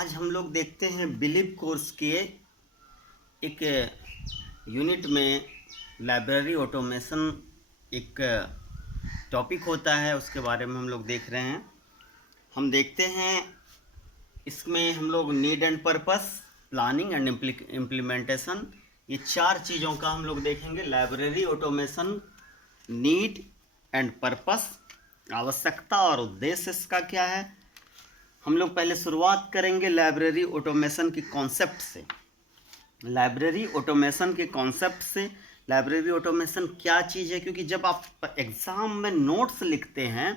आज हम लोग देखते हैं बिलीव कोर्स के एक यूनिट में लाइब्रेरी ऑटोमेशन एक टॉपिक होता है, उसके बारे में हम लोग देख रहे हैं। हम देखते हैं इसमें हम लोग need and purpose, planning and implementation, ये चार चीज़ों का हम लोग देखेंगे। Library automation, need and purpose, आवश्यकता और उद्देश्य इसका क्या है। हम लोग पहले शुरुआत करेंगे लाइब्रेरी ऑटोमेशन के कॉन्सेप्ट से। लाइब्रेरी ऑटोमेशन के कॉन्सेप्ट से लाइब्रेरी ऑटोमेशन क्या चीज़ है, क्योंकि जब आप एग्ज़ाम में नोट्स लिखते हैं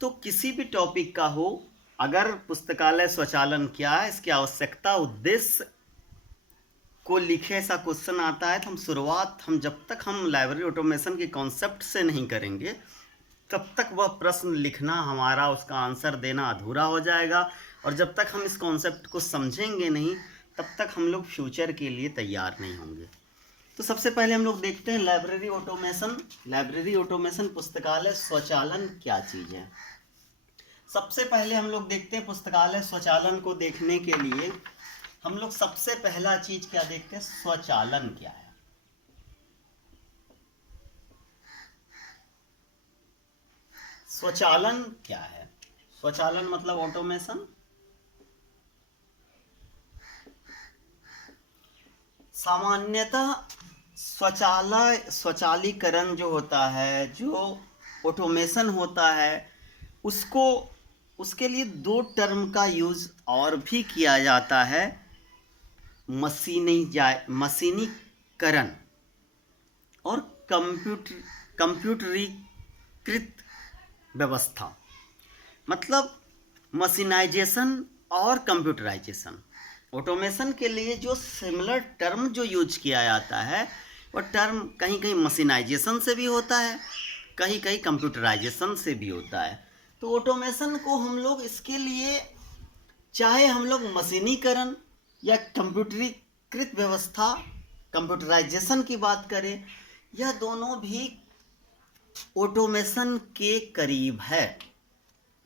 तो किसी भी टॉपिक का हो, अगर पुस्तकालय स्वचालन क्या है, इसकी आवश्यकता, उद्देश्य को लिखे, ऐसा क्वेश्चन आता है तो हम जब तक हम लाइब्रेरी ऑटोमेशन के कॉन्सेप्ट से नहीं करेंगे तब तक वह प्रश्न लिखना हमारा, उसका आंसर देना अधूरा हो जाएगा। और जब तक हम इस कॉन्सेप्ट को समझेंगे नहीं तब तक हम लोग फ्यूचर के लिए तैयार नहीं होंगे। तो सबसे पहले हम लोग देखते हैं लाइब्रेरी ऑटोमेशन। लाइब्रेरी ऑटोमेशन, पुस्तकालय स्वचालन क्या चीज़ है। सबसे पहले हम लोग देखते हैं पुस्तकालय स्वचालन को देखने के लिए हम लोग सबसे पहला चीज़ क्या देखते हैं, स्वचालन क्या है। स्वचालन क्या है? स्वचालन मतलब ऑटोमेशन। सामान्यतः स्वचालीकरण जो होता है, जो ऑटोमेशन होता है, उसके लिए दो टर्म का यूज और भी किया जाता है, मशीनीकरण और कंप्यूटरीकृत व्यवस्था। मतलब मशीनाइजेशन और कंप्यूटराइजेशन। ऑटोमेशन के लिए जो सिमिलर टर्म जो यूज किया जाता है वो टर्म कहीं कहीं मशीनाइजेशन से भी होता है, कहीं कहीं कंप्यूटराइजेशन से भी होता है। तो ऑटोमेशन को हम लोग इसके लिए, चाहे हम लोग मशीनीकरण या कंप्यूटरीकृत व्यवस्था, कंप्यूटराइजेशन की बात करें, यह दोनों भी ऑटोमेशन के करीब है।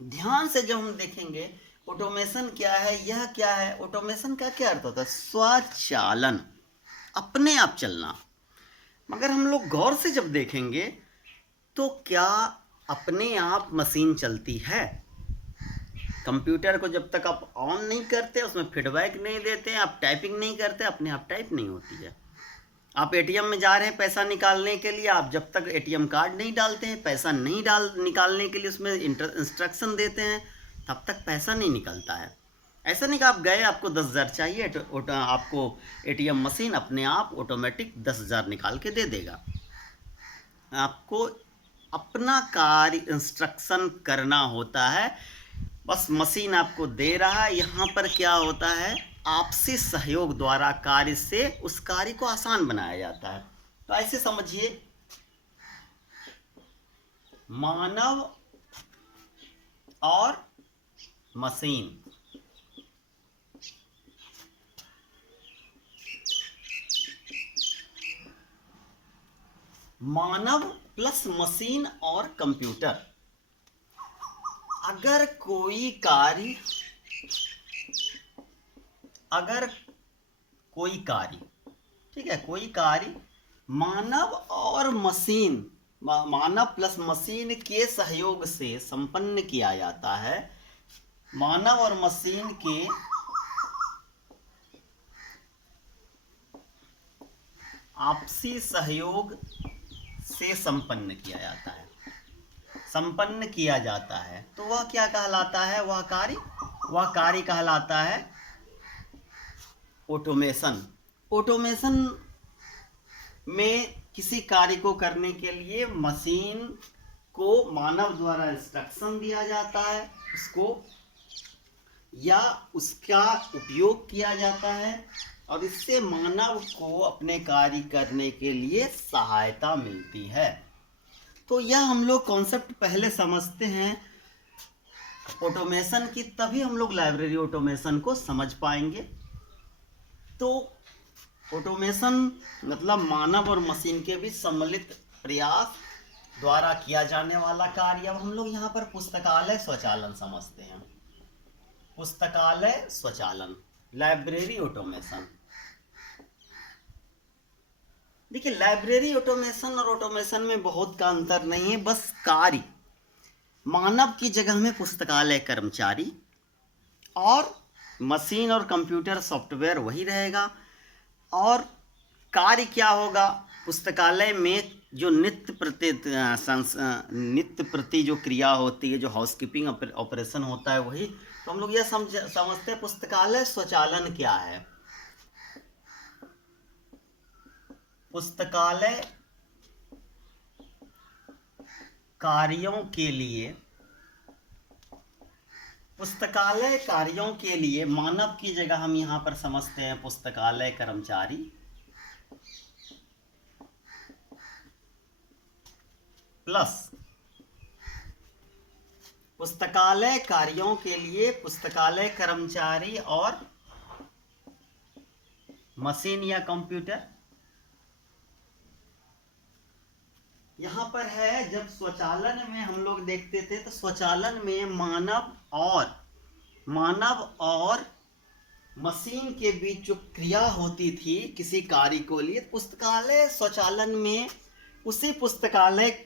ध्यान से जब हम देखेंगे ऑटोमेशन क्या है, यह क्या है, ऑटोमेशन का क्या अर्थ होता है, स्वचालन, अपने आप चलना। मगर हम लोग गौर से जब देखेंगे तो क्या अपने आप मशीन चलती है? कंप्यूटर को जब तक आप ऑन नहीं करते, उसमें फीडबैक नहीं देते, आप टाइपिंग नहीं करते, अपने आप टाइप नहीं होती है। आप एटीएम में जा रहे हैं पैसा निकालने के लिए, आप जब तक एटीएम कार्ड नहीं डालते हैं, पैसा नहीं निकालने के लिए उसमें इंस्ट्रक्शन देते हैं, तब तक पैसा नहीं निकलता है। ऐसा नहीं कि आप गए, आपको 10,000 चाहिए, आपको एटीएम मशीन अपने आप ऑटोमेटिक 10,000 निकाल के दे देगा। आपको अपना कार्य इंस्ट्रक्शन करना होता है, बस मशीन आपको दे रहा है। यहाँ पर क्या होता है, आपसी सहयोग द्वारा कार्य से उस कार्य को आसान बनाया जाता है। तो ऐसे समझिए, मानव और मशीन, मानव प्लस मशीन और कंप्यूटर। अगर कोई कार्य ठीक है, कोई कार्य मानव और मशीन, मानव प्लस मशीन के सहयोग से संपन्न किया जाता है, मानव और मशीन के आपसी सहयोग से संपन्न किया जाता है, तो वह क्या कहलाता है, वह कार्य कहलाता है ऑटोमेशन। ऑटोमेशन में किसी कार्य को करने के लिए मशीन को मानव द्वारा इंस्ट्रक्शन दिया जाता है, उसको या उसका उपयोग किया जाता है, और इससे मानव को अपने कार्य करने के लिए सहायता मिलती है। तो यह हम लोग कॉन्सेप्ट पहले समझते हैं ऑटोमेशन की, तभी हम लोग लाइब्रेरी ऑटोमेशन को समझ पाएंगे। तो ऑटोमेशन मतलब मानव और मशीन के बीच सम्मिलित प्रयास द्वारा किया जाने वाला कार्य। अब हम लोग यहाँ पर पुस्तकालय स्वचालन समझते हैं। पुस्तकालय स्वचालन, लाइब्रेरी ऑटोमेशन। देखिए, लाइब्रेरी ऑटोमेशन और ऑटोमेशन में बहुत का अंतर नहीं है, बस कार्य मानव की जगह में पुस्तकालय कर्मचारी और मशीन और कंप्यूटर सॉफ्टवेयर वही रहेगा। और कार्य क्या होगा, पुस्तकालय में जो नित्य प्रति जो क्रिया होती है, जो हाउसकीपिंग ऑपरेशन होता है वही। तो हम लोग यह समझते हैं पुस्तकालय स्वचालन क्या है। पुस्तकालय कार्यों के लिए मानव की जगह हम यहां पर समझते हैं पुस्तकालय कर्मचारी प्लस पुस्तकालय कार्यों के लिए पुस्तकालय कर्मचारी और मशीन या कंप्यूटर। यहां पर है, जब स्वचालन में हम लोग देखते थे तो स्वचालन में मानव और मशीन के बीच जो क्रिया होती थी किसी कार्य को लिए, पुस्तकालय स्वचालन में उसी पुस्तकालय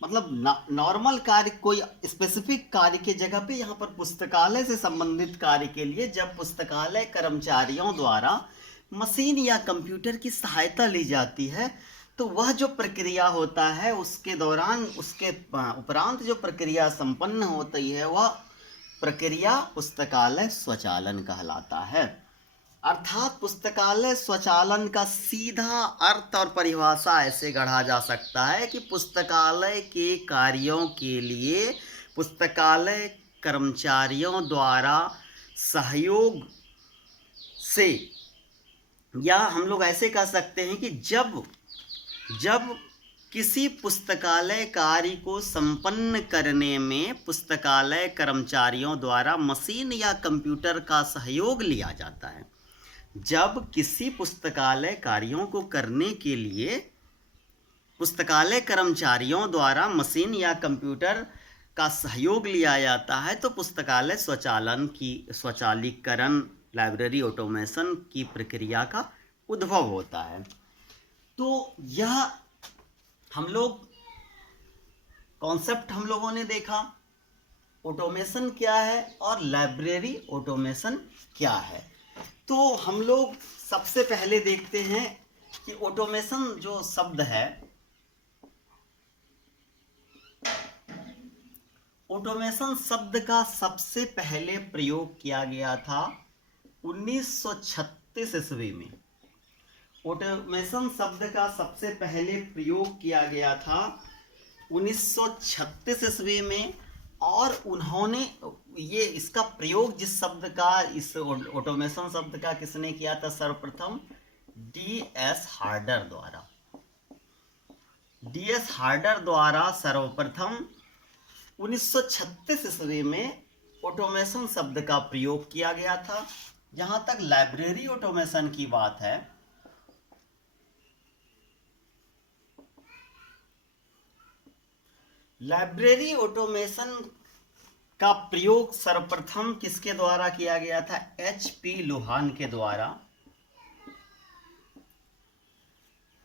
मतलब नॉर्मल कार्य, कोई स्पेसिफिक कार्य के जगह पे यहाँ पर पुस्तकालय से संबंधित कार्य के लिए जब पुस्तकालय कर्मचारियों द्वारा मशीन या कंप्यूटर की सहायता ली जाती है, तो वह जो प्रक्रिया होता है उसके दौरान, उसके उपरांत जो प्रक्रिया संपन्न होती है वह प्रक्रिया पुस्तकालय स्वचालन कहलाता है। अर्थात पुस्तकालय स्वचालन का सीधा अर्थ और परिभाषा ऐसे गढ़ा जा सकता है कि पुस्तकालय के कार्यों के लिए पुस्तकालय कर्मचारियों द्वारा सहयोग से, या हम लोग ऐसे कह सकते हैं कि जब किसी पुस्तकालय कार्य को संपन्न करने में पुस्तकालय कर्मचारियों द्वारा मशीन या कंप्यूटर का सहयोग लिया जाता है, जब किसी पुस्तकालय कार्यों को करने के लिए पुस्तकालय कर्मचारियों द्वारा मशीन या कंप्यूटर का सहयोग लिया जाता है, तो पुस्तकालय स्वचालीकरण, लाइब्रेरी ऑटोमेशन की प्रक्रिया का उद्भव होता है। तो यह हम लोग कॉन्सेप्ट हम लोगों ने देखा, ऑटोमेशन क्या है और लाइब्रेरी ऑटोमेशन क्या है। तो हम लोग सबसे पहले देखते हैं कि ऑटोमेशन जो शब्द है, ऑटोमेशन शब्द का सबसे पहले प्रयोग किया गया था 1936 ईस्वी में। ऑटोमेशन शब्द का सबसे पहले प्रयोग किया गया था 1936 ईस्वी में, और उन्होंने इसका प्रयोग जिस शब्द का, इस ऑटोमेशन शब्द का किसने किया था सर्वप्रथम, DS हार्डर द्वारा सर्वप्रथम 1936 ईस्वी में ऑटोमेशन शब्द का प्रयोग किया गया था। जहां तक लाइब्रेरी ऑटोमेशन की बात है, लाइब्रेरी ऑटोमेशन का प्रयोग सर्वप्रथम किसके द्वारा किया गया था, HP लोहान के द्वारा।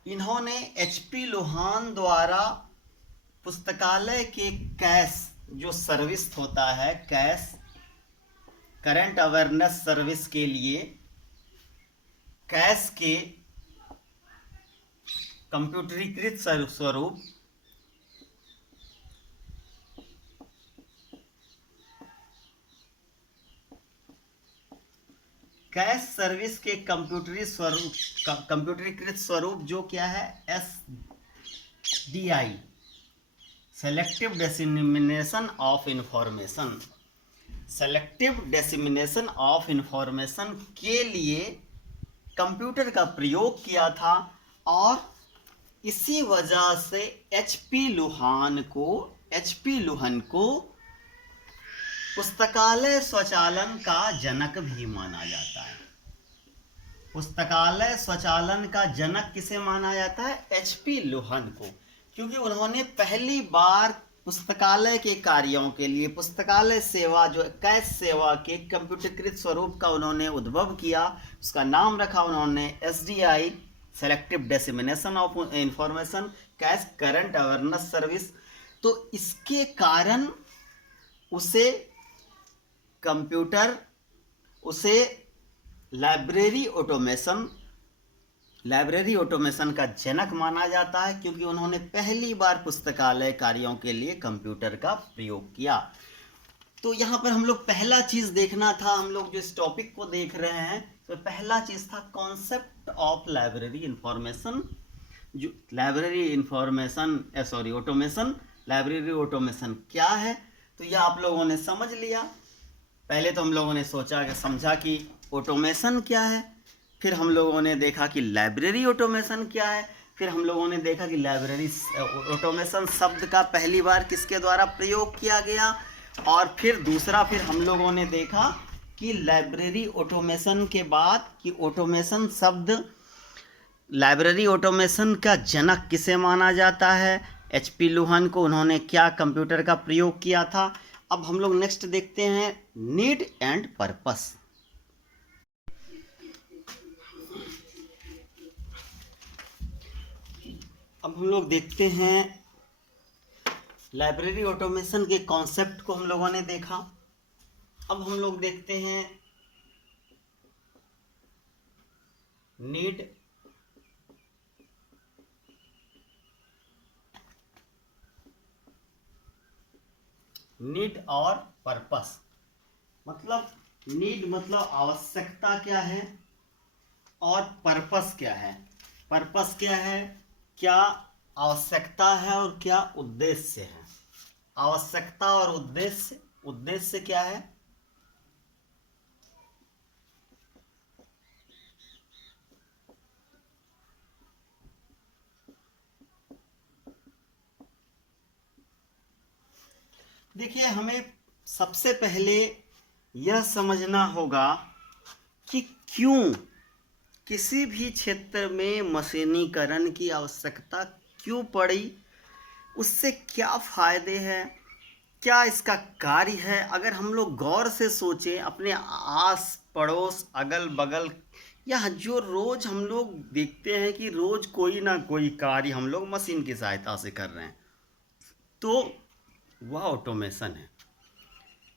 इन्होंने HP लोहान द्वारा पुस्तकालय के कैश जो सर्विस होता है, कैश करंट अवेयरनेस सर्विस के लिए कैश के कंप्यूटरीकृत स्वरूप, कैश सर्विस के कंप्यूटरीकृत स्वरूप जो क्या है, SDI, selective dissemination of information, selective dissemination of information के लिए कंप्यूटर का प्रयोग किया था। और इसी वजह से HP लोहान को पुस्तकालय स्वचालन का जनक भी माना जाता है। पुस्तकालय स्वचालन का जनक किसे माना जाता है, HP लोहान को, क्योंकि उन्होंने पहली बार पुस्तकालय के कार्यों के लिए पुस्तकालय सेवा जो कैश सेवा के कंप्यूटरीकृत स्वरूप का उन्होंने उद्भव किया, उसका नाम रखा उन्होंने SDI, selective dissemination of information cash current awareness service. तो इसके कारण उसे कंप्यूटर, उसे लाइब्रेरी ऑटोमेशन का जनक माना जाता है, क्योंकि उन्होंने पहली बार पुस्तकालय कार्यों के लिए कंप्यूटर का प्रयोग किया। तो यहाँ पर हम लोग पहला चीज़ देखना था, हम लोग जो इस टॉपिक को देख रहे हैं, तो पहला चीज़ था कॉन्सेप्ट ऑफ लाइब्रेरी इंफॉर्मेशन, जो ऑटोमेशन। लाइब्रेरी ऑटोमेशन क्या है, तो यह आप लोगों ने समझ लिया। पहले तो हम लोगों ने समझा कि ऑटोमेशन क्या है, फिर हम लोगों ने देखा कि लाइब्रेरी ऑटोमेशन क्या है, फिर हम लोगों ने देखा कि लाइब्रेरी ऑटोमेशन शब्द का पहली बार किसके द्वारा प्रयोग किया गया, और फिर दूसरा फिर हम लोगों ने देखा कि लाइब्रेरी ऑटोमेशन के बाद कि ऑटोमेशन शब्द, लाइब्रेरी ऑटोमेशन का जनक किसे माना जाता है, HP लुहान को, उन्होंने क्या कंप्यूटर का प्रयोग किया था। अब हम लोग नेक्स्ट देखते हैं नीड एंड पर्पस। अब हम लोग देखते हैं लाइब्रेरी ऑटोमेशन के कॉन्सेप्ट को हम लोगों ने देखा। अब हम लोग देखते हैं नीड और पर्पस। मतलब नीड मतलब आवश्यकता क्या है, और पर्पस क्या है। पर्पस क्या है, क्या आवश्यकता है और क्या उद्देश्य है। आवश्यकता और उद्देश्य क्या है। देखिए, हमें सबसे पहले यह समझना होगा कि क्यों किसी भी क्षेत्र में मशीनीकरण की आवश्यकता क्यों पड़ी, उससे क्या फायदे हैं, क्या इसका कार्य है। अगर हम लोग गौर से सोचें, अपने आस पड़ोस अगल बगल या जो रोज हम लोग देखते हैं कि रोज कोई ना कोई कार्य हम लोग मशीन की सहायता से कर रहे हैं, तो वह ऑटोमेशन है।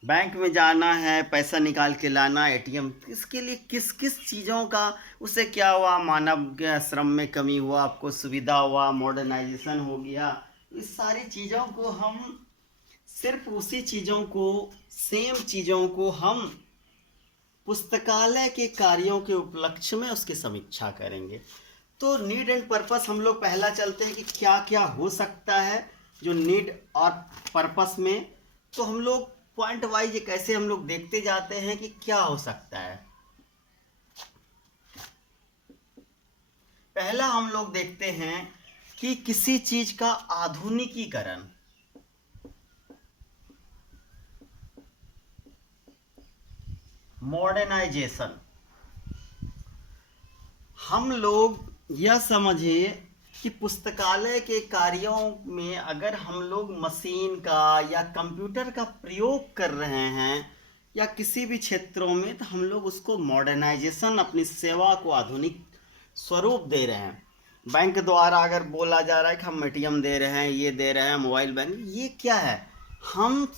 बैंक में जाना है, पैसा निकाल के लाना, ATM, इसके लिए किस किस चीज़ों का, उससे क्या हुआ, मानव श्रम में कमी हुआ, आपको सुविधा हुआ, मॉडर्नाइजेशन हो गया। इस सारी चीज़ों को हम सिर्फ उसी चीज़ों को, सेम चीज़ों को हम पुस्तकालय के कार्यों के उपलक्ष्य में उसकी समीक्षा करेंगे। तो नीड एंड पर्पस हम लोग पहला चलते हैं कि क्या क्या हो सकता है जो नीड और पर्पस में। तो हम लोग पॉइंट वाइज कैसे हम लोग देखते जाते हैं कि क्या हो सकता है। पहला हम लोग देखते हैं कि किसी चीज का आधुनिकीकरण। मॉडर्नाइजेशन। हम लोग यह समझिए कि पुस्तकालय के कार्यों में अगर हम लोग मशीन का या कंप्यूटर का प्रयोग कर रहे हैं या किसी भी क्षेत्रों में, तो हम लोग उसको मॉडर्नाइजेशन, अपनी सेवा को आधुनिक स्वरूप दे रहे हैं। बैंक द्वारा अगर बोला जा रहा है कि हम ATM दे रहे हैं, ये दे रहे हैं, मोबाइल बैंक, ये क्या है, हम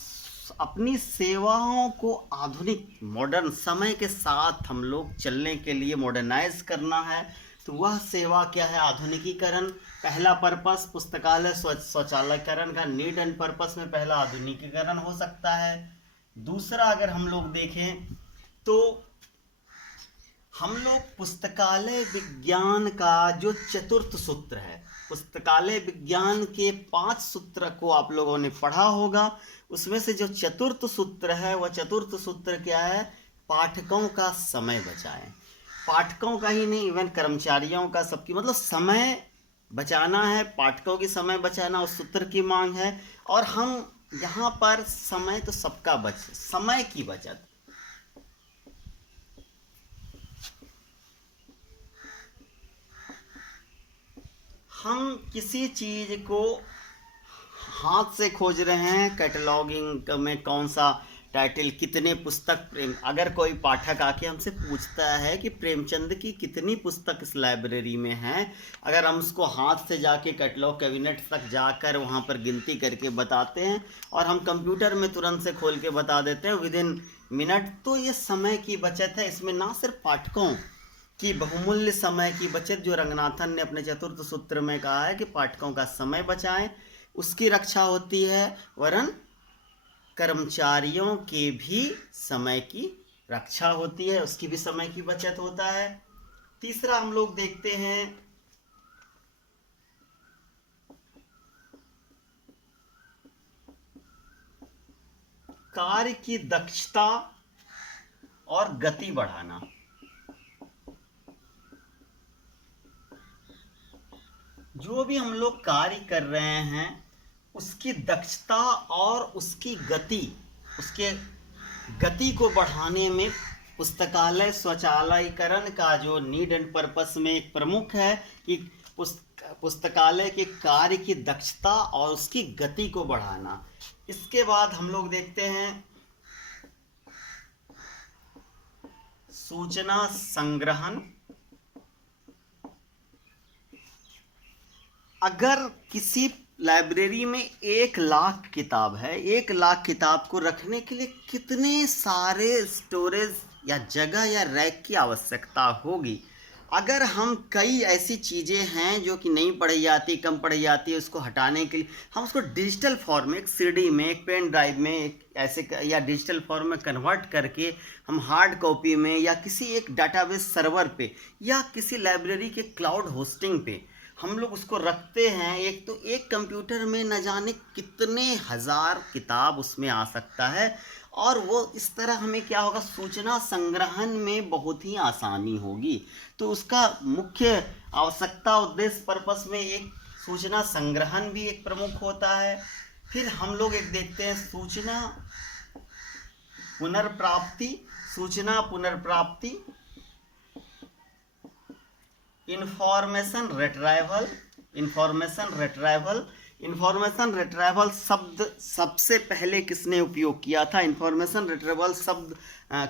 अपनी सेवाओं को आधुनिक मॉडर्न समय के साथ हम लोग चलने के लिए मॉडर्नाइज करना है। तो वह सेवा क्या है, आधुनिकीकरण। पहला पर्पस पुस्तकालय शौचालयकरण का, नीड एंड पर्पस में पहला आधुनिकीकरण हो सकता है। दूसरा अगर हम लोग देखें तो हम लोग पुस्तकालय विज्ञान का जो चतुर्थ सूत्र है, पुस्तकालय विज्ञान के 5 सूत्र को आप लोगों ने पढ़ा होगा, उसमें से जो चतुर्थ सूत्र है, वह चतुर्थ सूत्र क्या है, पाठकों का समय बचाएं। पाठकों का ही नहीं, इवन कर्मचारियों का, सबकी, मतलब समय बचाना है, पाठकों की समय बचाना उस सूत्र की मांग है। और हम यहाँ पर समय तो सबका समय की बचत। हम किसी चीज को हाथ से खोज रहे हैं कैटलॉगिंग में कौन सा टाइटल, कितने पुस्तक प्रेम, अगर कोई पाठक आके हमसे पूछता है कि प्रेमचंद की कितनी पुस्तक इस लाइब्रेरी में हैं, अगर हम उसको हाथ से जाके कैटलॉग कैबिनेट तक जाकर वहाँ पर गिनती करके बताते हैं और हम कंप्यूटर में तुरंत से खोल के बता देते हैं विद इन मिनट, तो ये समय की बचत है। इसमें ना सिर्फ पाठकों की बहुमूल्य समय की बचत, जो रंगनाथन ने अपने चतुर्थ सूत्र में कहा है कि पाठकों का समय बचाएं, उसकी रक्षा होती है, वरन कर्मचारियों के भी समय की रक्षा होती है, उसकी भी समय की बचत होता है। तीसरा हम लोग देखते हैं कार्य की दक्षता और गति बढ़ाना। जो भी हम लोग कार्य कर रहे हैं उसकी दक्षता और उसकी गति को बढ़ाने में पुस्तकालय स्वचालयकरण का जो नीड एंड पर्पस में एक प्रमुख है कि पुस्तकालय के कार्य की दक्षता और उसकी गति को बढ़ाना। इसके बाद हम लोग देखते हैं सूचना संग्रहण। अगर किसी लाइब्रेरी में 1,00,000 किताब है, 1,00,000 किताब को रखने के लिए कितने सारे स्टोरेज या जगह या रैक की आवश्यकता होगी। अगर हम कई ऐसी चीज़ें हैं जो कि नहीं पढ़ी जाती, कम पढ़ी जाती है, उसको हटाने के लिए हम उसको डिजिटल फॉर्म में, एक सीडी में, एक पेन ड्राइव में, एक ऐसे या डिजिटल फॉर्म में कन्वर्ट करके हम हार्ड कॉपी में या किसी एक डाटाबेस सर्वर पे या किसी लाइब्रेरी के क्लाउड होस्टिंग पे हम लोग उसको रखते हैं। एक तो एक कंप्यूटर में न जाने कितने हजार किताब उसमें आ सकता है, और वो इस तरह हमें क्या होगा, सूचना संग्रहण में बहुत ही आसानी होगी। तो उसका मुख्य आवश्यकता उद्देश्य पर्पस में एक सूचना संग्रहण भी एक प्रमुख होता है। फिर हम लोग एक देखते हैं सूचना पुनर्प्राप्ति। सूचना पुनर्प्राप्ति, इंफॉर्मेशन रिट्राइवल। इंफॉर्मेशन रिट्राइवल शब्द सबसे पहले किसने उपयोग किया था? इंफॉर्मेशन रिट्राइवल शब्द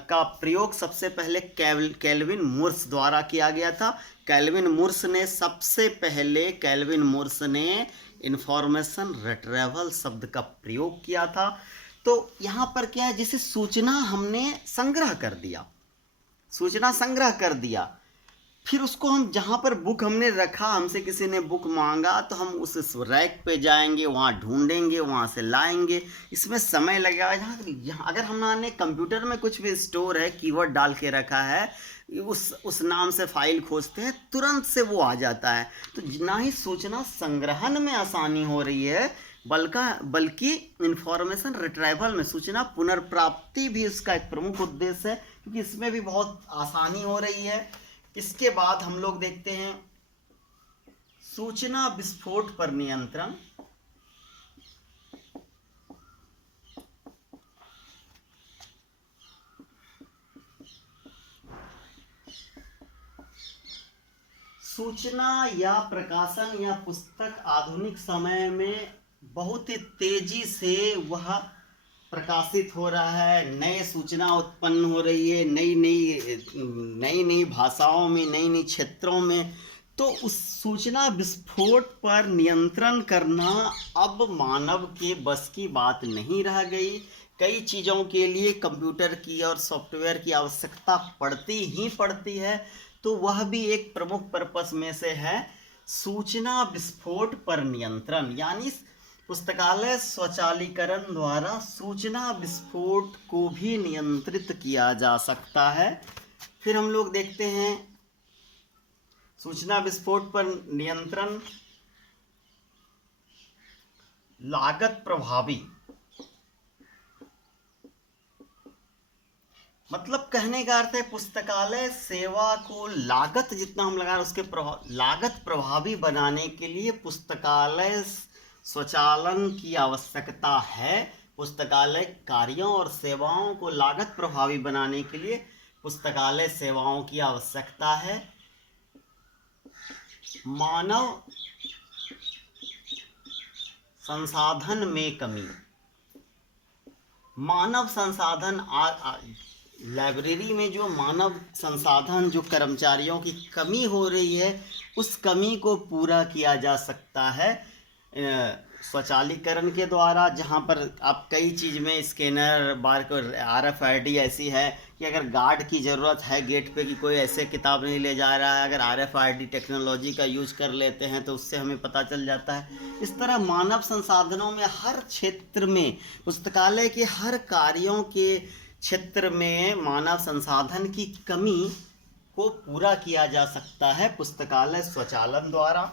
का प्रयोग सबसे पहले केल्विन मुर्स द्वारा किया गया था। केल्विन मुर्स ने इंफॉर्मेशन रिट्राइवल शब्द का प्रयोग किया था। तो यहाँ पर क्या है, जैसे सूचना हमने संग्रह कर दिया, फिर उसको हम जहाँ पर बुक हमने रखा, हमसे किसी ने बुक मांगा तो हम उस रैक पे जाएंगे, वहाँ ढूंढेंगे, वहाँ से लाएंगे, इसमें समय लगेगा। यहाँ अगर हमने कंप्यूटर में कुछ भी स्टोर है, कीवर्ड डाल के रखा है, उस नाम से फाइल खोजते हैं, तुरंत से वो आ जाता है। तो ना ही सूचना संग्रहण में आसानी हो रही है, बल्कि इंफॉर्मेशन रिट्राइवल में सूचना पुनर्प्राप्ति भी इसका एक प्रमुख उद्देश्य है, क्योंकि इसमें भी बहुत आसानी हो रही है। इसके बाद हम लोग देखते हैं सूचना विस्फोट पर नियंत्रण। सूचना या प्रकाशन या पुस्तक आधुनिक समय में बहुत ही तेजी से वह प्रकाशित हो रहा है, नए सूचना उत्पन्न हो रही है, नई भाषाओं में, नई क्षेत्रों में। तो उस सूचना विस्फोट पर नियंत्रण करना अब मानव के बस की बात नहीं रह गई। कई चीज़ों के लिए कंप्यूटर की और सॉफ्टवेयर की आवश्यकता पड़ती है। तो वह भी एक प्रमुख पर्पस में से है सूचना विस्फोट पर नियंत्रण, यानी पुस्तकालय स्वचालीकरण द्वारा सूचना विस्फोट को भी नियंत्रित किया जा सकता है। फिर हम लोग देखते हैं सूचना विस्फोट पर नियंत्रण लागत प्रभावी। मतलब कहने का अर्थ है पुस्तकालय सेवा को लागत जितना हम लगा रहे हैं, उसके लागत प्रभावी बनाने के लिए पुस्तकालय स्वचालन की आवश्यकता है। पुस्तकालय कार्यों और सेवाओं को लागत प्रभावी बनाने के लिए पुस्तकालय सेवाओं की आवश्यकता है। मानव संसाधन में कमी। मानव संसाधन लाइब्रेरी में जो मानव संसाधन, जो कर्मचारियों की कमी हो रही है, उस कमी को पूरा किया जा सकता है स्वचालीकरण के द्वारा, जहाँ पर आप कई चीज़ में स्कैनर, बारकोड, RFID ऐसी है कि अगर गार्ड की ज़रूरत है गेट पे कि कोई ऐसे किताब नहीं ले जा रहा है, अगर RFID टेक्नोलॉजी का यूज कर लेते हैं तो उससे हमें पता चल जाता है। इस तरह मानव संसाधनों में हर क्षेत्र में, पुस्तकालय के हर कार्यों के क्षेत्र में मानव संसाधन की कमी को पूरा किया जा सकता है पुस्तकालय स्वचालन द्वारा।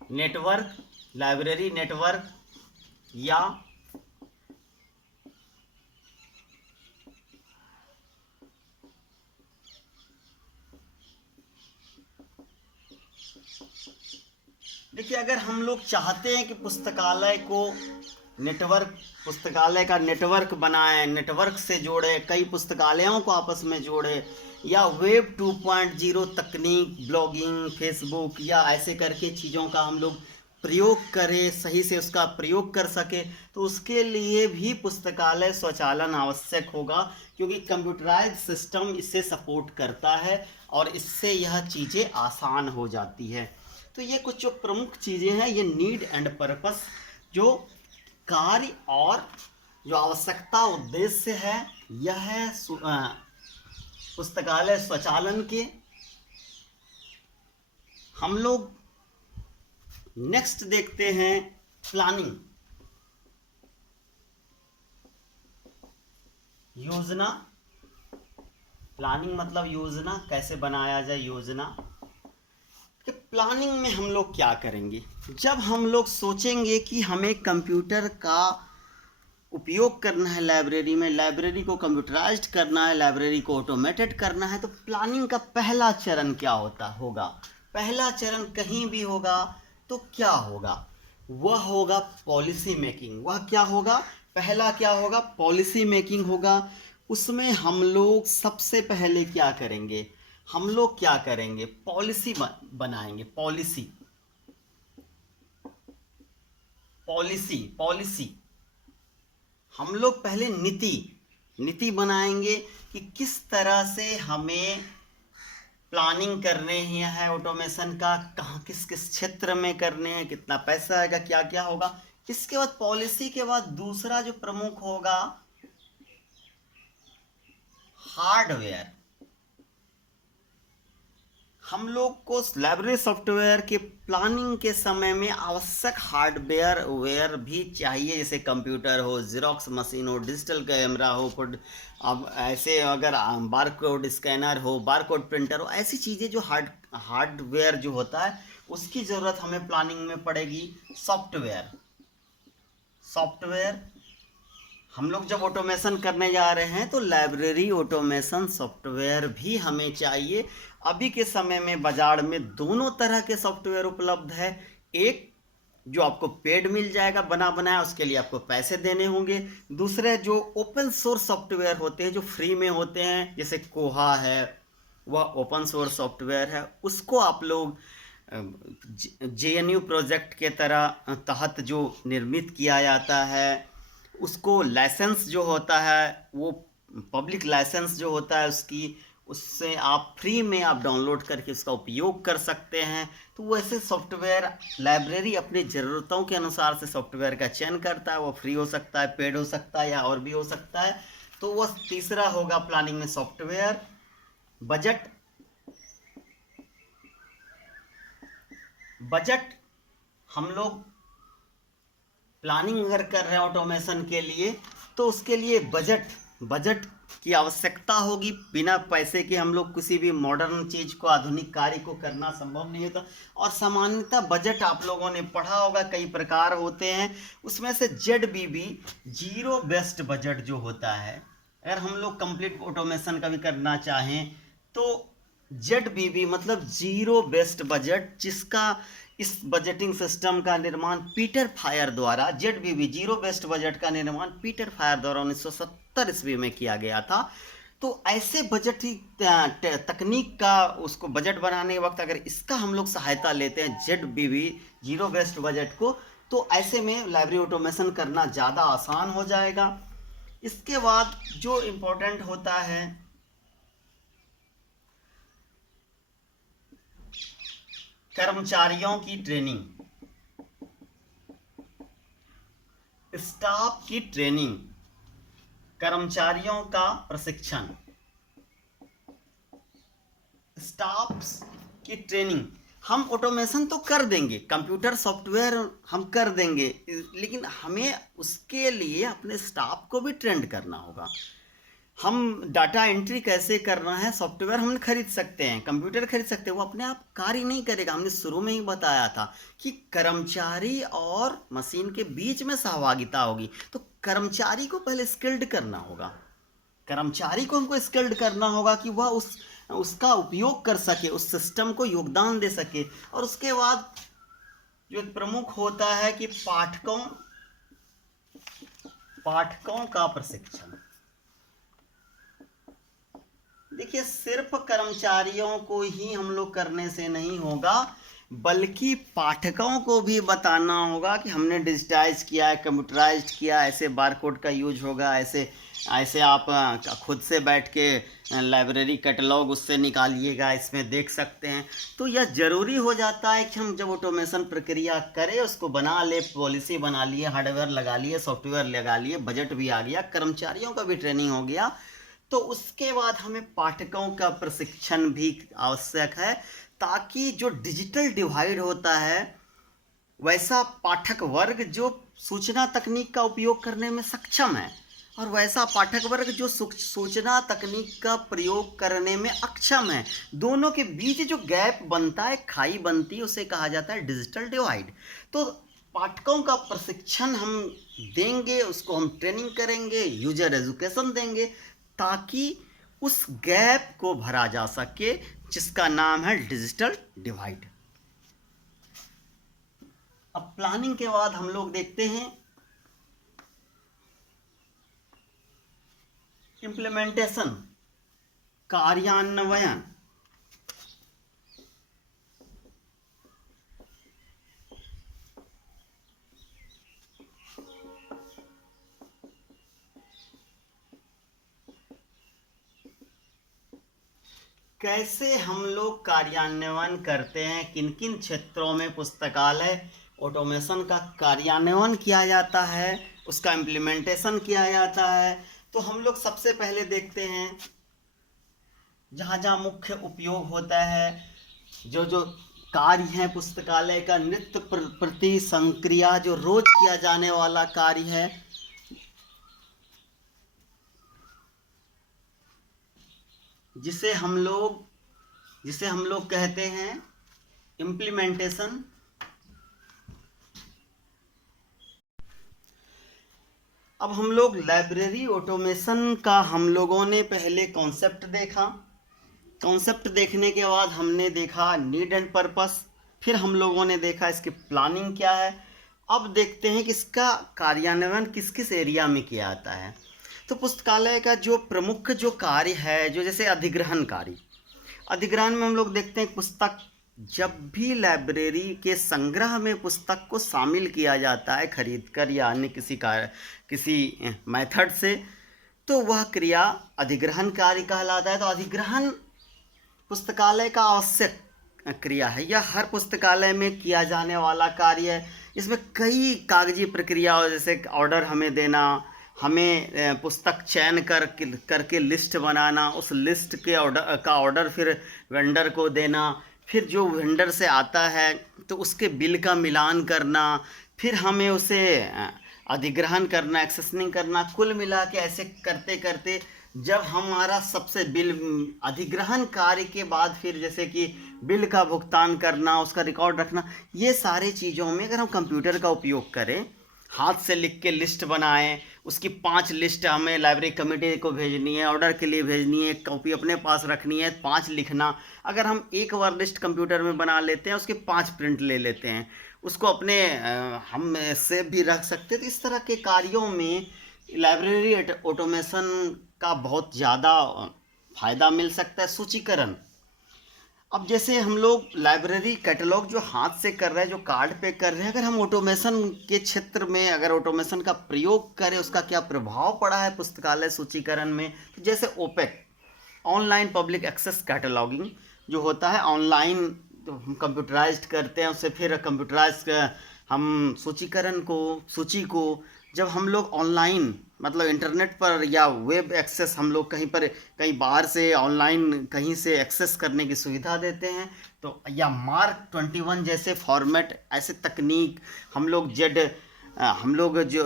नेटवर्क, लाइब्रेरी नेटवर्क या देखिए, अगर हम लोग चाहते हैं कि पुस्तकालय को पुस्तकालय का नेटवर्क बनाएं, नेटवर्क से जोड़े, कई पुस्तकालयों को आपस में जोड़े, या वेब 2.0 तकनीक, ब्लॉगिंग, फेसबुक या ऐसे करके चीज़ों का हम लोग प्रयोग करें, सही से उसका प्रयोग कर सके, तो उसके लिए भी पुस्तकालय स्वचालन आवश्यक होगा, क्योंकि कंप्यूटराइज्ड सिस्टम इससे सपोर्ट करता है और इससे यह चीज़ें आसान हो जाती है। तो ये कुछ जो प्रमुख चीज़ें हैं, ये नीड एंड पर्पस, जो कार्य और जो आवश्यकता उद्देश्य है, यह है पुस्तकालय स्वचालन के। हम लोग नेक्स्ट देखते हैं प्लानिंग, योजना। प्लानिंग मतलब योजना, कैसे बनाया जाए योजना। कि प्लानिंग में हम लोग क्या करेंगे, जब हम लोग सोचेंगे कि हमें कंप्यूटर का उपयोग करना है लाइब्रेरी में, लाइब्रेरी को कंप्यूटराइज्ड करना है, लाइब्रेरी को ऑटोमेटेड करना है, तो प्लानिंग का पहला चरण क्या होगा। पहला चरण कहीं भी होगा तो क्या होगा, वह होगा पॉलिसी मेकिंग। वह क्या होगा, पहला क्या होगा, पॉलिसी मेकिंग होगा। उसमें हम लोग सबसे पहले क्या करेंगे, हम लोग क्या करेंगे, पॉलिसी बनाएंगे। पॉलिसी हम लोग पहले नीति बनाएंगे कि किस तरह से हमें प्लानिंग करने ही है ऑटोमेशन का, कहाँ किस किस क्षेत्र में करने हैं, कितना पैसा आएगा, क्या क्या होगा। इसके बाद पॉलिसी के बाद दूसरा जो प्रमुख होगा, हार्डवेयर। हम लोग को लाइब्रेरी सॉफ्टवेयर के प्लानिंग के समय में आवश्यक हार्डवेयर भी चाहिए, जैसे कंप्यूटर हो, जेरोक्स मशीन हो, डिजिटल कैमरा हो, अब ऐसे अगर बारकोड स्कैनर हो, बारकोड प्रिंटर हो, ऐसी चीज़ें जो हार्डवेयर जो होता है उसकी ज़रूरत हमें प्लानिंग में पड़ेगी। सॉफ्टवेयर हम लोग जब ऑटोमेशन करने जा रहे हैं तो लाइब्रेरी ऑटोमेशन सॉफ्टवेयर भी हमें चाहिए। अभी के समय में बाजार में दोनों तरह के सॉफ्टवेयर उपलब्ध है। एक जो आपको पेड मिल जाएगा बना बनाया, उसके लिए आपको पैसे देने होंगे। दूसरे जो ओपन सोर्स सॉफ्टवेयर होते हैं, जो फ्री में होते हैं, जैसे कोहा है, वह ओपन सोर्स सॉफ्टवेयर है। उसको आप लोग JNU प्रोजेक्ट के तहत जो निर्मित किया जाता है, उसको लाइसेंस जो होता है, वो पब्लिक लाइसेंस जो होता है उससे आप फ्री में आप डाउनलोड करके उसका उपयोग कर सकते हैं। तो वैसे सॉफ्टवेयर लाइब्रेरी अपनी ज़रूरतों के अनुसार से सॉफ्टवेयर का चयन करता है। वो फ्री हो सकता है, पेड हो सकता है, या और भी हो सकता है। तो वह तीसरा होगा प्लानिंग में सॉफ्टवेयर। बजट हम लोग प्लानिंग अगर कर रहे हैं ऑटोमेशन के लिए, तो उसके लिए बजट की आवश्यकता होगी। बिना पैसे के हम लोग किसी भी मॉडर्न चीज़ को, आधुनिक कार्य को करना संभव नहीं होता। और सामान्यतः बजट आप लोगों ने पढ़ा होगा, कई प्रकार होते हैं। उसमें से ZBB, जीरो बेस्ड बजट जो होता है, अगर हम लोग कंप्लीट ऑटोमेशन का भी करना चाहें तो ZBB मतलब जीरो बेस्ड बजट, जिसका इस बजटिंग सिस्टम का निर्माण पीटर फायर द्वारा, ZBB जीरो बेस्ड बजट का निर्माण पीटर फायर द्वारा 1970 ईस्वी में किया गया था। तो ऐसे बजट ही तकनीक का उसको बजट बनाने के वक्त अगर इसका हम लोग सहायता लेते हैं ZBB, जीरो वेस्ट बजट को, तो ऐसे में लाइब्रेरी ऑटोमेशन करना ज़्यादा आसान हो जाएगा। इसके बाद जो इम्पोर्टेंट होता है कर्मचारियों की ट्रेनिंग, स्टाफ की ट्रेनिंग, कर्मचारियों का प्रशिक्षण, स्टाफ की ट्रेनिंग। हम ऑटोमेशन तो कर देंगे, कंप्यूटर सॉफ्टवेयर हम कर देंगे, लेकिन हमें उसके लिए अपने स्टाफ को भी ट्रेंड करना होगा। हम डाटा एंट्री कैसे करना है, सॉफ्टवेयर हम खरीद सकते हैं, कंप्यूटर खरीद सकते हैं, वो अपने आप कार्य नहीं करेगा। हमने शुरू में ही बताया था कि कर्मचारी और मशीन के बीच में सहभागिता होगी, तो कर्मचारी को पहले स्किल्ड करना होगा। कर्मचारी को हमको स्किल्ड करना होगा कि वह उसका उपयोग कर सके, उस सिस्टम को योगदान दे सके। और उसके बाद जो प्रमुख होता है कि पाठकों का प्रशिक्षण। देखिए, सिर्फ कर्मचारियों को ही हम लोग करने से नहीं होगा, बल्कि पाठकों को भी बताना होगा कि हमने डिजिटाइज किया है, कंप्यूटराइज्ड किया, ऐसे बारकोड का यूज होगा, ऐसे आप खुद से बैठ के लाइब्रेरी कैटलॉग उससे निकालिएगा, इसमें देख सकते हैं। तो यह ज़रूरी हो जाता है कि हम जब ऑटोमेशन प्रक्रिया करें, उसको बना ले, पॉलिसी बना लिए, हार्डवेयर लगा लिए, सॉफ्टवेयर लगा लिए, बजट भी आ गया, कर्मचारियों का भी ट्रेनिंग हो गया, तो उसके बाद हमें पाठकों का प्रशिक्षण भी आवश्यक है, ताकि जो डिजिटल डिवाइड होता है, वैसा पाठक वर्ग जो सूचना तकनीक का उपयोग करने में सक्षम है और वैसा पाठक वर्ग जो सूचना तकनीक का प्रयोग करने में अक्षम है, दोनों के बीच जो गैप बनता है, खाई बनती है, उसे कहा जाता है डिजिटल डिवाइड। तो पाठकों का प्रशिक्षण हम देंगे, उसको हम ट्रेनिंग करेंगे, यूजर एजुकेशन देंगे, ताकि उस गैप को भरा जा सके, जिसका नाम है डिजिटल डिवाइड। अब प्लानिंग के बाद हम लोग देखते हैं इम्प्लीमेंटेशन, कार्यान्वयन। कैसे हम लोग कार्यान्वयन करते हैं, किन किन क्षेत्रों में पुस्तकालय ऑटोमेशन का कार्यान्वयन किया जाता है, उसका इम्प्लीमेंटेशन किया जाता है। तो हम लोग सबसे पहले देखते हैं जहाँ जहाँ मुख्य उपयोग होता है, जो जो कार्य है पुस्तकालय का, नित्य प्रति संक्रिया, जो रोज किया जाने वाला कार्य है, जिसे हम लोग कहते हैं इम्प्लीमेंटेशन। अब हम लोग लाइब्रेरी ऑटोमेशन का हम लोगों ने पहले कॉन्सेप्ट देखा, कॉन्सेप्ट देखने के बाद हमने देखा नीड एंड पर्पस, फिर हम लोगों ने देखा इसकी प्लानिंग क्या है। अब देखते हैं कि इसका कार्यान्वयन किस किस एरिया में किया जाता है। तो पुस्तकालय का जो प्रमुख जो कार्य है, जो जैसे अधिग्रहण कार्य, अधिग्रहण में हम लोग देखते हैं पुस्तक, जब भी लाइब्रेरी के संग्रह में पुस्तक को शामिल किया जाता है खरीद कर या अन्य किसी मेथड से, तो वह क्रिया अधिग्रहण कार्य कहलाता है। तो अधिग्रहण पुस्तकालय का आवश्यक क्रिया है, यह हर पुस्तकालय में किया जाने वाला कार्य है। इसमें कई कागजी प्रक्रिया, जैसे ऑर्डर हमें देना, हमें पुस्तक चयन करके लिस्ट बनाना, उस लिस्ट के ऑर्डर फिर वेंडर को देना, फिर जो वेंडर से आता है तो उसके बिल का मिलान करना, फिर हमें उसे अधिग्रहण करना, एक्सेसनिंग करना। कुल मिला के ऐसे करते करते जब हमारा सबसे बिल अधिग्रहण कार्य के बाद फिर जैसे कि बिल का भुगतान करना, उसका रिकॉर्ड रखना, ये सारे चीज़ों में अगर हम कंप्यूटर का उपयोग करें, हाथ से लिख के लिस्ट बनाएं, उसकी 5 लिस्ट हमें लाइब्रेरी कमेटी को भेजनी है, ऑर्डर के लिए भेजनी है, कॉपी अपने पास रखनी है, 5 लिखना। अगर हम एक बार लिस्ट कंप्यूटर में बना लेते हैं, उसके 5 प्रिंट ले लेते हैं, उसको अपने हम सेव भी रख सकते हैं। तो इस तरह के कार्यों में लाइब्रेरी ऑटोमेशन का बहुत ज़्यादा फ़ायदा मिल सकता है। सूचीकरण, अब जैसे हम लोग लाइब्रेरी कैटलॉग जो हाथ से कर रहे हैं, जो कार्ड पे कर रहे हैं, अगर हम ऑटोमेशन के क्षेत्र में अगर ऑटोमेशन का प्रयोग करें, उसका क्या प्रभाव पड़ा है पुस्तकालय सूचीकरण में। तो जैसे OPAC, online public access cataloguing जो होता है, ऑनलाइन तो हम कंप्यूटराइज्ड करते हैं, उससे फिर कंप्यूटराइज हम सूची को जब हम लोग ऑनलाइन मतलब इंटरनेट पर या वेब एक्सेस, हम लोग कहीं बाहर से ऑनलाइन कहीं से एक्सेस करने की सुविधा देते हैं, तो या मार्क 21 जैसे फॉर्मेट, ऐसे तकनीक हम लोग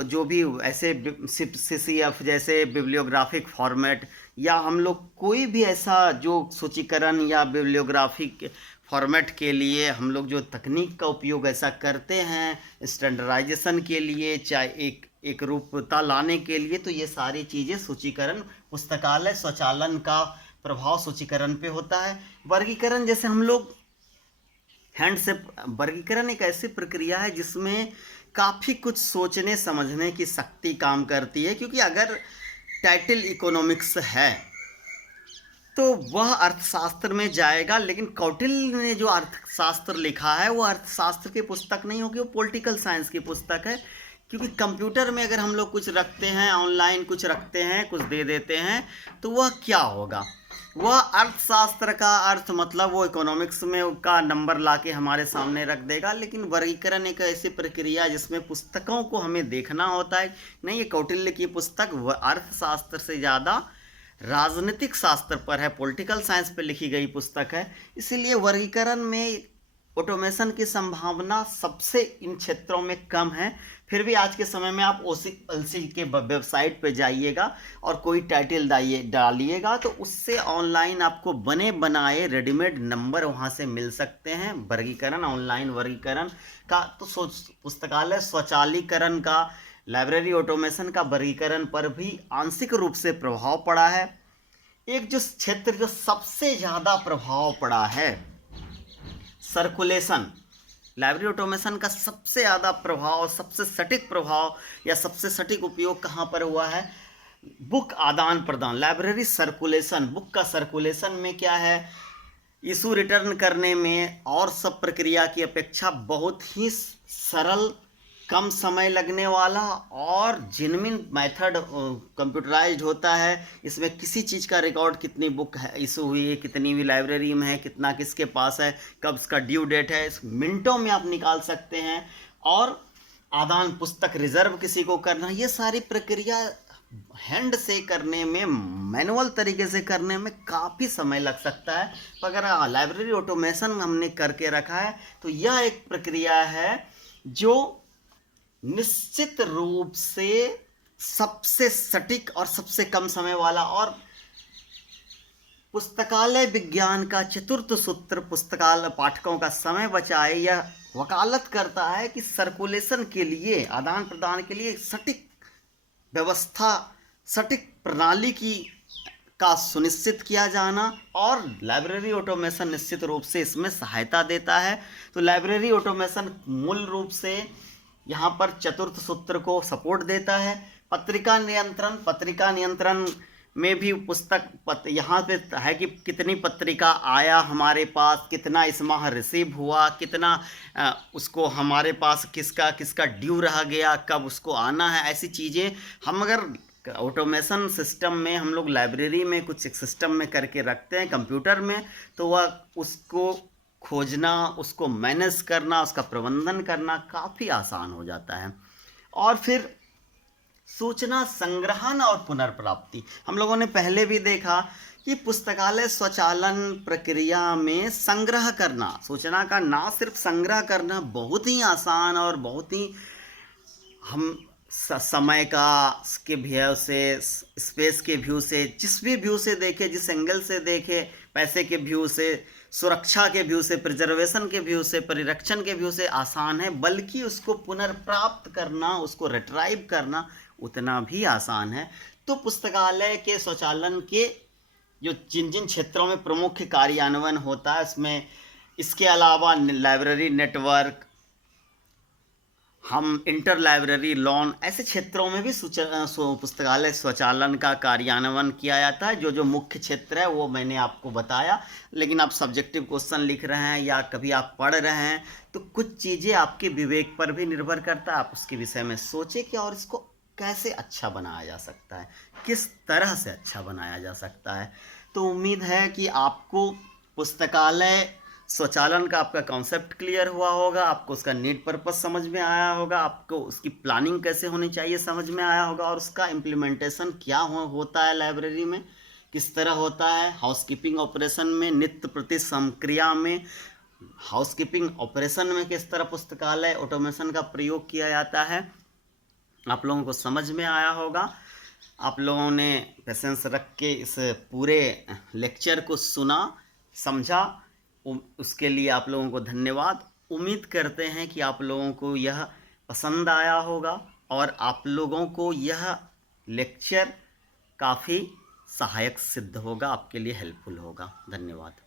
जो भी ऐसे CCF जैसे बिब्लियोग्राफिक फॉर्मेट, या हम लोग कोई भी ऐसा जो सूचीकरण या बिब्लियोग्राफिक फॉर्मेट के लिए हम लोग जो तकनीक का उपयोग ऐसा करते हैं स्टैंडर्डाइजेशन के लिए, चाहे एक रूपता लाने के लिए, तो ये सारी चीज़ें सूचीकरण, पुस्तकालय स्वचालन का प्रभाव सूचीकरण पे होता है। वर्गीकरण, जैसे हम लोग हैंड से, वर्गीकरण एक ऐसी प्रक्रिया है जिसमें काफ़ी कुछ सोचने समझने की शक्ति काम करती है, क्योंकि अगर टाइटल इकोनॉमिक्स है तो वह अर्थशास्त्र में जाएगा, लेकिन कौटिल्य ने जो अर्थशास्त्र लिखा है वो अर्थशास्त्र की पुस्तक नहीं होगी, वो पॉलिटिकल साइंस की पुस्तक है। क्योंकि कंप्यूटर में अगर हम लोग कुछ रखते हैं, ऑनलाइन कुछ रखते हैं, कुछ दे देते हैं, तो वह क्या होगा, वह अर्थशास्त्र का अर्थ मतलब वो इकोनॉमिक्स में का नंबर ला के हमारे सामने रख देगा। लेकिन वर्गीकरण एक ऐसी प्रक्रिया जिसमें पुस्तकों को हमें देखना होता है, नहीं ये कौटिल्य की पुस्तक अर्थशास्त्र से ज़्यादा राजनीतिक शास्त्र पर है, पॉलिटिकल साइंस पर लिखी गई पुस्तक है। इसीलिए वर्गीकरण में ऑटोमेशन की संभावना सबसे इन क्षेत्रों में कम है। फिर भी आज के समय में आप OCLC के वेबसाइट पे जाइएगा और कोई टाइटल डालिएगा, तो उससे ऑनलाइन आपको बने बनाए रेडीमेड नंबर वहाँ से मिल सकते हैं। वर्गीकरण, ऑनलाइन वर्गीकरण का तो पुस्तकालय स्वचालीकरण का, लाइब्रेरी ऑटोमेशन का वर्गीकरण पर भी आंशिक रूप से प्रभाव पड़ा है। एक जो क्षेत्र जो सबसे ज़्यादा प्रभाव पड़ा है, सर्कुलेशन, लाइब्रेरी ऑटोमेशन का सबसे ज़्यादा प्रभाव, सबसे सटीक प्रभाव या सबसे सटीक उपयोग कहाँ पर हुआ है, बुक आदान प्रदान, लाइब्रेरी सर्कुलेशन। बुक का सर्कुलेशन में क्या है, इशू रिटर्न करने में और सब प्रक्रिया की अपेक्षा बहुत ही सरल, कम समय लगने वाला और जेन्युइन मेथड कंप्यूटराइज्ड होता है। इसमें किसी चीज़ का रिकॉर्ड, कितनी बुक है इशू हुई है, कितनी भी लाइब्रेरी में है, कितना किसके पास है, कब इसका ड्यू डेट है, इस मिनटों में आप निकाल सकते हैं। और आदान, पुस्तक रिजर्व किसी को करना, ये सारी प्रक्रिया हैंड से करने में, मैनुअल तरीके से करने में काफ़ी समय लग सकता है। अगर लाइब्रेरी ऑटोमेशन हमने करके रखा है तो यह एक प्रक्रिया है जो निश्चित रूप से सबसे सटीक और सबसे कम समय वाला, और पुस्तकालय विज्ञान का चतुर्थ सूत्र पुस्तकालय पाठकों का समय बचाए, यह वकालत करता है कि सर्कुलेशन के लिए, आदान प्रदान के लिए सटीक व्यवस्था, सटीक प्रणाली का सुनिश्चित किया जाना, और लाइब्रेरी ऑटोमेशन निश्चित रूप से इसमें सहायता देता है। तो लाइब्रेरी ऑटोमेशन मूल रूप से यहाँ पर चतुर्थ सूत्र को सपोर्ट देता है। पत्रिका नियंत्रण में भी यहाँ पे है कि कितनी पत्रिका आया हमारे पास, कितना इस माह रिसीव हुआ, कितना उसको हमारे पास किसका ड्यू रह गया, कब उसको आना है। ऐसी चीज़ें हम अगर ऑटोमेशन सिस्टम में, हम लोग लाइब्रेरी में कुछ एक सिस्टम में करके रखते हैं कंप्यूटर में, तो वह उसको खोजना, उसको मैनेज करना, उसका प्रबंधन करना काफ़ी आसान हो जाता है। और फिर सूचना संग्रहण और पुनर्प्राप्ति, हम लोगों ने पहले भी देखा कि पुस्तकालय स्वचालन प्रक्रिया में संग्रह करना, सूचना का ना सिर्फ संग्रह करना बहुत ही आसान और बहुत ही, हम समय के व्यय से, स्पेस के व्यू से, जिस भी व्यू से देखे, जिस एंगल से देखे, पैसे के व्यू से, सुरक्षा के व्यू से, प्रिजर्वेशन के व्यू से, परिरक्षण के व्यू से आसान है, बल्कि उसको पुनर्प्राप्त करना, उसको रिट्राइव करना उतना भी आसान है। तो पुस्तकालय के स्वचालन के जो जिन जिन क्षेत्रों में प्रमुख कार्यान्वयन होता है, इसमें इसके अलावा लाइब्रेरी नेटवर्क, हम इंटर लाइब्रेरी लॉन ऐसे क्षेत्रों में भी पुस्तकालय स्वचालन का कार्यान्वयन किया जाता है। जो जो मुख्य क्षेत्र है वो मैंने आपको बताया, लेकिन आप सब्जेक्टिव क्वेश्चन लिख रहे हैं या कभी आप पढ़ रहे हैं तो कुछ चीज़ें आपके विवेक पर भी निर्भर करता है। आप उसके विषय में सोचें कि और इसको कैसे अच्छा बनाया जा सकता है, किस तरह से अच्छा बनाया जा सकता है। तो उम्मीद है कि आपको पुस्तकालय स्वचालन का आपका कॉन्सेप्ट क्लियर हुआ होगा, आपको उसका नीड पर्पस समझ में आया होगा, आपको उसकी प्लानिंग कैसे होनी चाहिए समझ में आया होगा, और उसका इम्प्लीमेंटेशन क्या होता है लाइब्रेरी में, किस तरह होता है हाउसकीपिंग ऑपरेशन में, नित्य प्रति संक्रिया में हाउसकीपिंग ऑपरेशन में किस तरह पुस्तकालय ऑटोमेशन का प्रयोग किया जाता है, आप लोगों को समझ में आया होगा। आप लोगों ने पेशेंस रख के इस पूरे लेक्चर को सुना, समझा, उसके लिए आप लोगों को धन्यवाद। उम्मीद करते हैं कि आप लोगों को यह पसंद आया होगा और आप लोगों को यह लेक्चर काफ़ी सहायक सिद्ध होगा, आपके लिए हेल्पफुल होगा। धन्यवाद।